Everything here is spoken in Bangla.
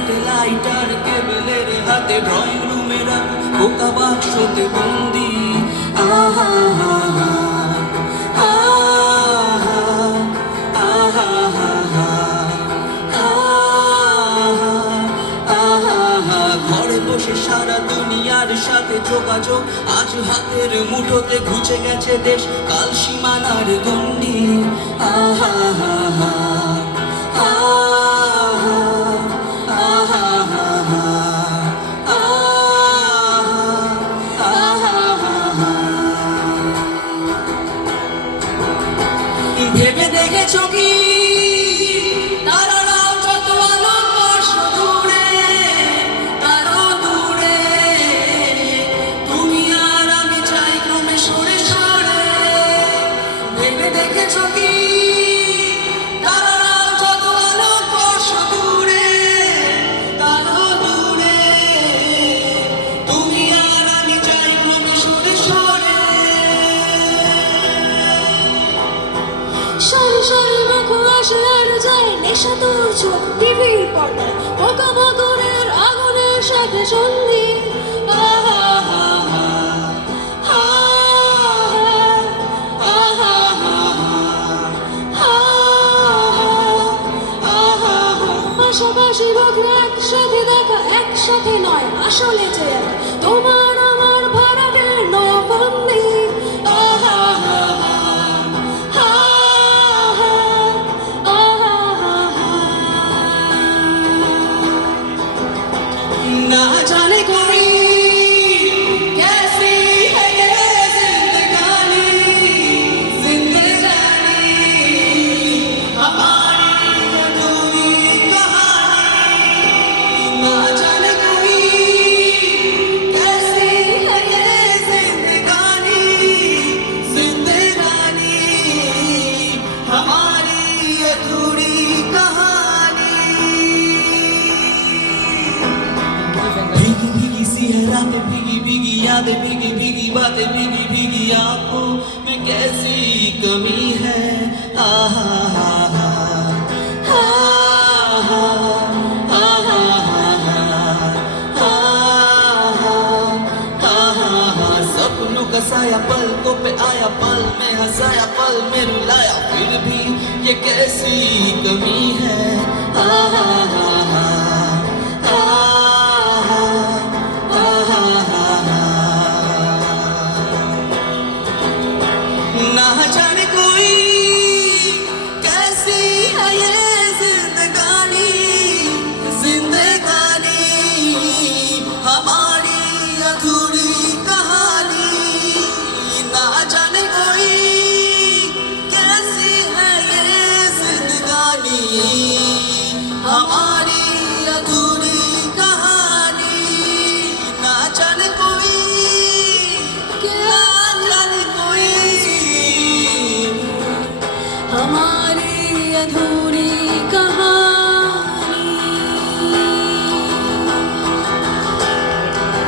স্যাটেলাইটার কেবলের হাতে ড্রয়িং রুমের পোকা বাক্সতে বন্দি। আহা হা হা ঘরে বসে সারা দুনিয়ার সাথে যোগাযোগ, আজ হাতের মুঠোতে ঘুচে গেছে দেশ কাল সীমানার গণ্ডি। আহা হা হা ভেবে দেখেছো কি তারারাও যত আলোকবর্ষ দূরে, তারও দূরে তুমি আর আমি চাই ক্রমে সরে সরে। ভেবে দেখেছো কি তারারাও যত আলোকবর্ষ দূরে, তারও দূরে তুমি আর আমি চাই ক্রমে সরে সরে। সরে সরে মুখ আসে আর যায় নেশা তোর চোখ টিভির পর্দায় পোকামাকড়ের আগুনের সাথে সন্ধি। আহা হা হা আহা হা হা পাশাপাশি বুকে একসাথে দেখা, একসাথে নয় আসলে যে তোমার আমার ভাড়াটের নবন্দি। আহা হা ना जाने कोई कैसी है ये जिंदगानी, जिंदगानी हमारी अधूरी कहानी। ना जाने कोई कैसी है ये जिंदगानी, जिंदगानी हमारी अधूरी कहानी। भीगी भीगी सी है रातें, भीगी भीगी यादें, भीगी भीगी बातें, भीगी भीगी आंखों में कैसी कमी है। आहा हा हा सपनों का साया पलकों पे आया, पल में हंसाया, पल में रुलाया, फिर भी ये कैसी कमी है। आहा हा हा ना जाने कोई कैसी है ये जिंदगानी, जिंदगानी हमारी अधूरी कहानी। ना जाने कोई कैसी है ये जिंदगानी हमारी